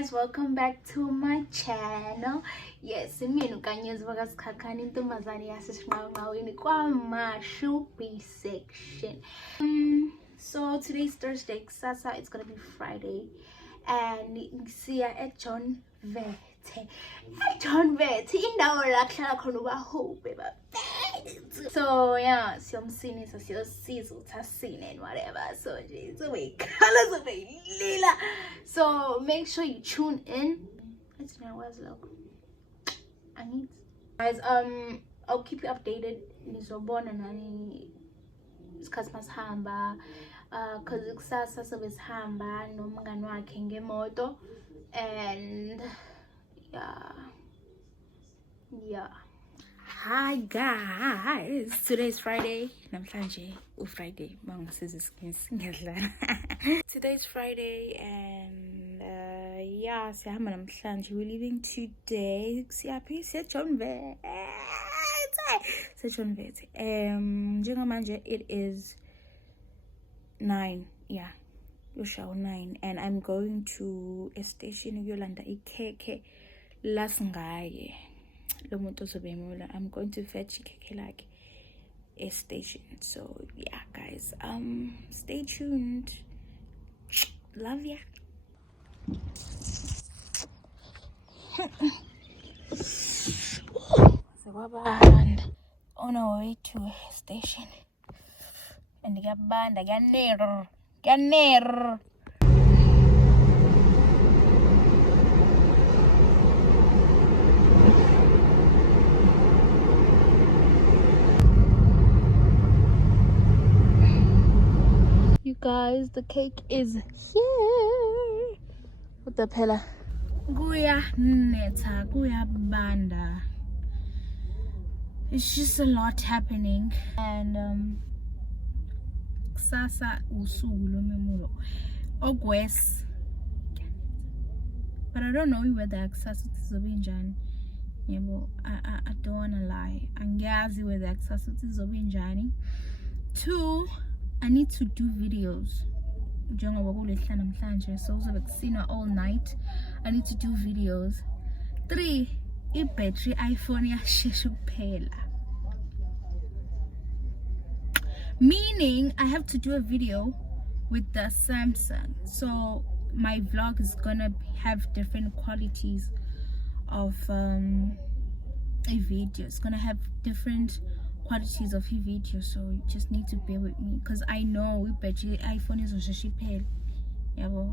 guys, welcome back to my channel. Yes, mina ukanyezi vakasikhakhani intombazane yasesinqaweni kwamashu B-section. So today's Thursday, kusasa it's gonna be Friday, and siya at John Vete. John Vete, indawo la kuhlala khona ubahope babethu. So yeah, siyomsinisa siyosiza ukuthi asine and whatever. So nje izobeyikhala zobeyilila. So make sure you tune in. Let's know where's look. I need guys, I'll keep you updated. Nizobona nani isikhathi masihamba, cause kusasa sobe sihamba nomngani wakhe ngemoto, and yeah. Hi guys, today's Friday. Namhlanje Friday. Today's Friday, and yeah, siyahamba namhlanje. We're leaving today. Siyaphi? Siya John Vete. John Vete. Njengamanje it is 9. Yeah, ushaw 9, and I'm going to a station Yolanda ikhekhe lasingaye. I'm going to fetch ikhekhe lakhe a station. So yeah guys, stay tuned. Love ya. On our way to a station, and gabanda ganer. You guys, the cake is here. What the pella? Guya neta, guya banda. It's just a lot happening, and kusasa usuku lomemulo ogwes, but I don't know whether kusasa tizobe njani. Yebo, I don't wanna lie. Angiyazi whether kusasa tizobe njani. 2, I need to do videos. Njengoba kulehla namhlanje, so uzobe kusina all night. I need to do videos. 3, i-battery iPhone yashesha ukuphela. Meaning I have to do a video with the Samsung. So my vlog is gonna have different qualities of a video. It's gonna have different qualities of a video, so you just need to bear with me, because I know we bet you iPhone is pale.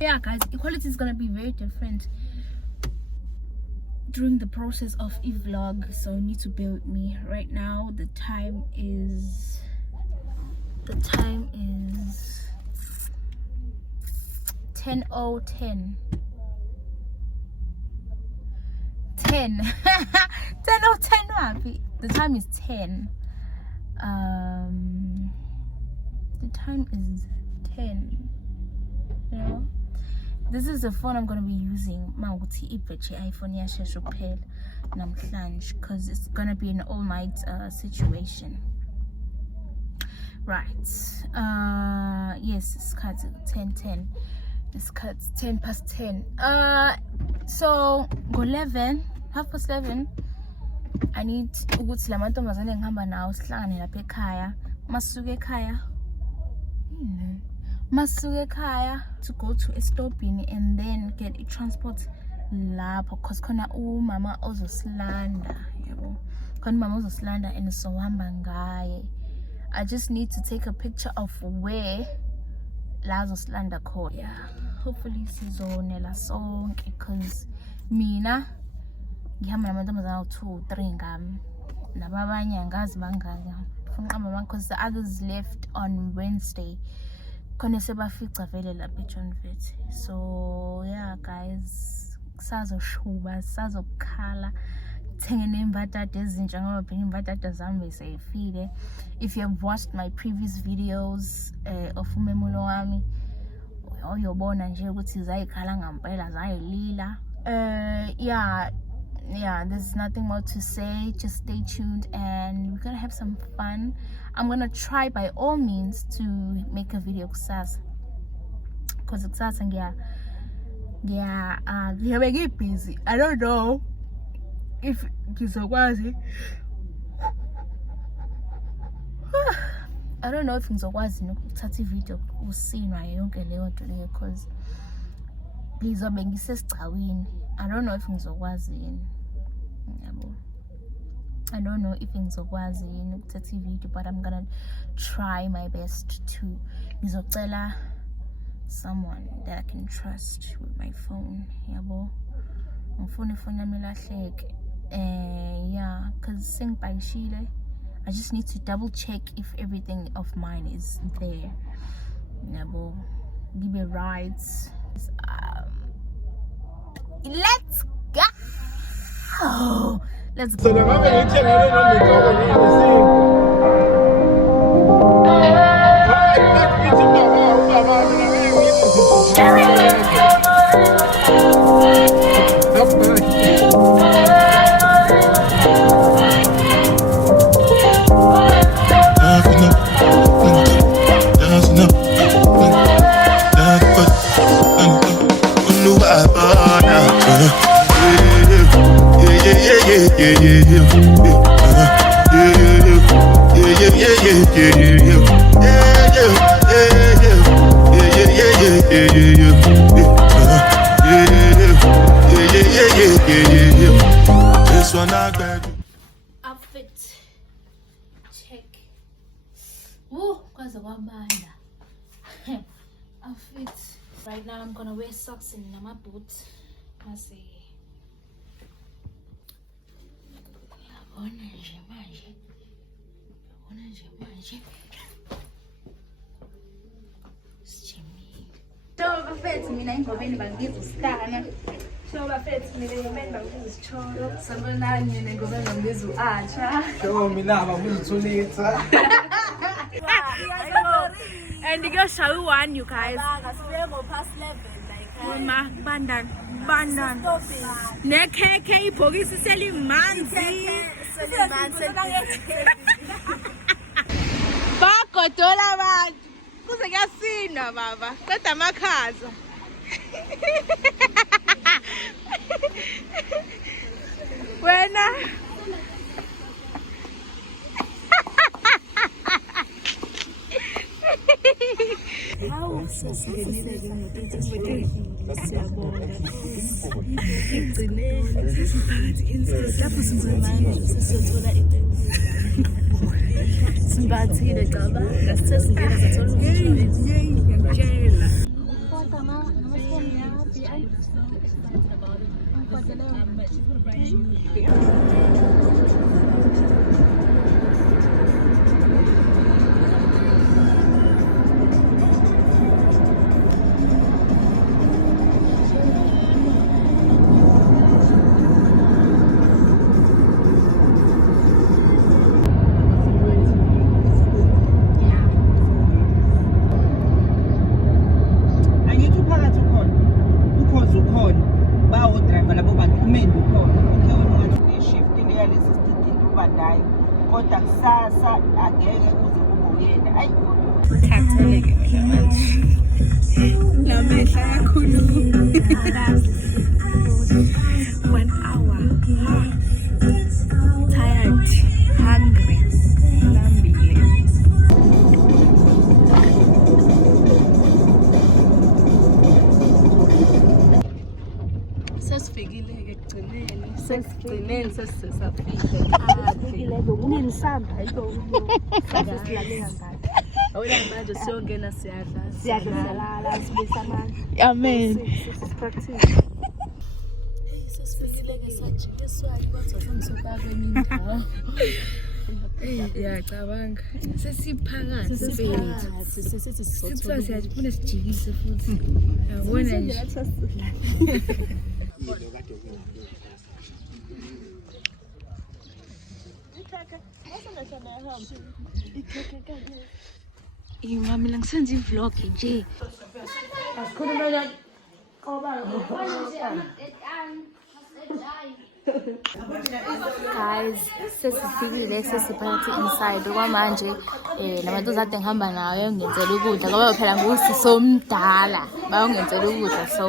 Yeah guys, the quality is gonna be very different during the process of a vlog, so you need to bear with me. Right now the time is 10:10. 10 10:10 happy. The time is 10. The time is 10. You know, this is the phone I'm gonna be using. Mawuthi ibattery iPhone yashesha ukuphela namhlanje, because it's gonna be an all-night situation. Right. Yes, it's cut 10:10. It's cut 10:10. So go 11, 11:30. I need ukuthi lamantombazane ngihamba nawo sihlangane lapha ekhaya. Masuke ekhaya to go to a stopini and then get a transport lapho, because khona umama ozosilanda, yabo. Khona umama ozosilanda and sohamba ngaye. I just need to take a picture of where la zosilanda khona. Yeah, hopefully sizonela sonke, because mina ngihamba namantombazane 2, 3 ngami, nababanye angazi bangaki, because the others left on Wednesday. Khona sebafica vele lapha eJohn Vete. So yeah guys, kusazoshuba, sazokhala, thengene imbatata ezintsha ngoba phela imbatata zami beseyifile. If you have watched my previous videos of umemulo wami, uyobona nje ukuthi zayikhala ngampela, zayilila. Yeah, there's nothing more to say. Just stay tuned, and we're gonna have some fun. I'm gonna try by all means to make a video kusasa, because kusasa Yeah, ngiyobe ngibusy. I don't know if ngizokwazi. I don't know if ngizokwazi ukuthatha ivideo usinwa yonke leyo nto leyo because ngizobe ngisesigcawini. I don't know if ngizokwazi yini. Yabo. I don't know if ngizokwazi yini ukuthatha ivideo, but I'm gonna try my best to ngizocela someone that I can trust with my phone. Yabo. Ngifuna ifoni yami ilahleke. Yeah, cuz sengibhayishile. I just need to double check if everything of mine is there. Yabo. Give me rides. Let's go. Let's go. Outfit check. Woo, kwaze kwabanda. Outfit. Right now I'm gonna wear socks and my boots. Let's see. So bafethu mina ingobeni bangizuskana. So bafethu mina ingobeni bangizuscholo. Sanibonani mina ingobeni bangizu Acha. So mina bangizithulitha. And you guys show one, you guys. Mama, bandan. Ne KK ibhokisi selimanzi. Bagodola abantu. Kuze kuyasinwa baba. Qeda amakhaza. Wena Sibathile cabanga sesingena sathola ngiyangitshela. Kodwa kusasa angeke uze kube uyena. Ayi Katholike mina manje. Lamehla yakhuluma. 1 hour. Tired, hungry, lambile. Sesifikile ke egcineni. Sesigcineni sesisafika. Fikile kunelisamba hayibo. Sasilalela ngathi. Awula manje siyongena siyadla sibisa amandla. Amen. Practice. Sesifikile ke sajikiswa kodwa kungisoka kweminye indawo. Yacabanga. Sesiphakathi Sesithi Sithiwa siyajifuna sijikise futhi. Yabona nje. Mami lang senza i-vlog nje. Guys, sesifikile sesiphakathi inside kwamanje nabantu zade ngihamba nayo ngenzela ukudla ngoba phela ngusisomdala bayongenzela ukudla so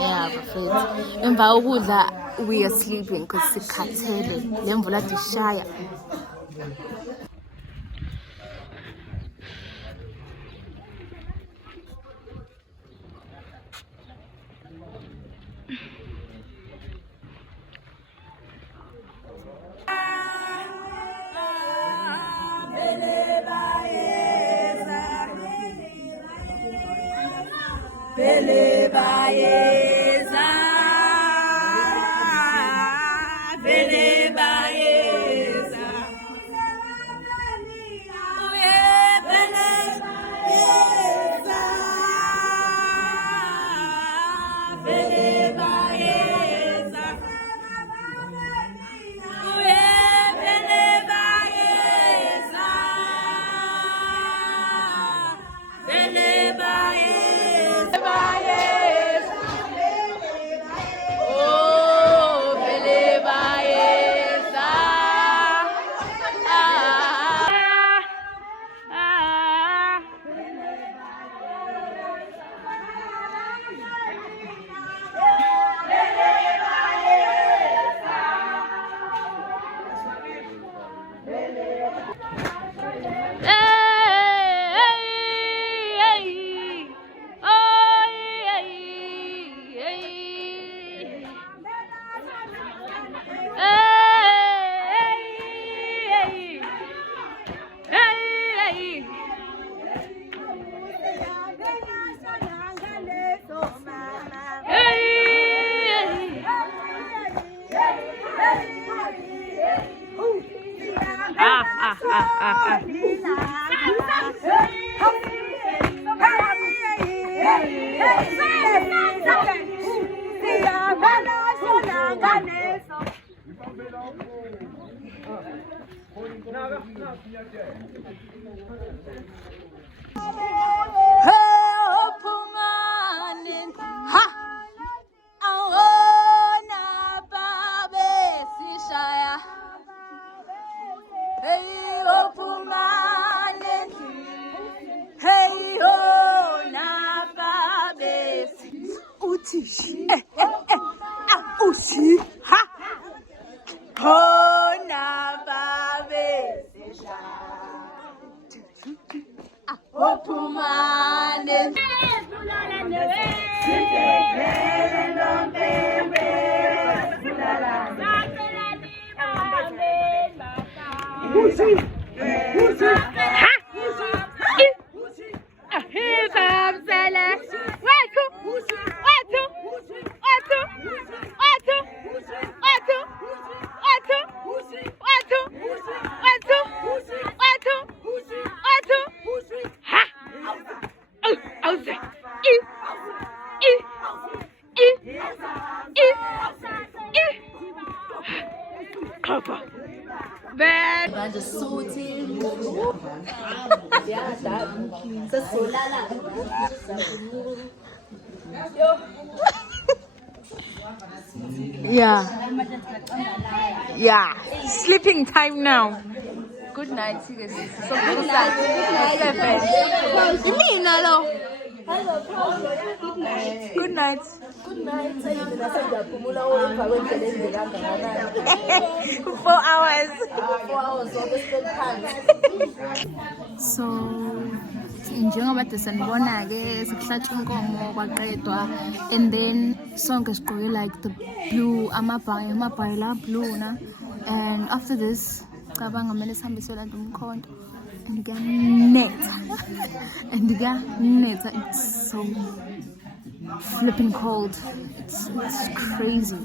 yeah bafethu emva ukudla we are sleeping because sikhathele le mvula dishaya. Bele Baeza, Bele Baeza, Bele Baeza, Bele Baeza, Bele Baeza, Bele Baeza. Yeah, sleeping time now. Good night, guys. So good night. You mean hello? Good night. Good night. 4 hours. 4 hours. So njengoba desanibona ke sikuhlatshwa inkomo kwaqedwa and then sonke sigqoke like the blue amabhayi la blue na, and after this cabanga kumele sihambe siyolanda umkhonto and kuyanetha it's so flipping cold, it's crazy,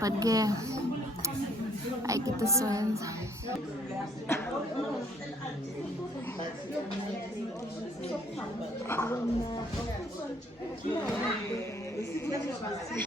but yeah, I get the swings.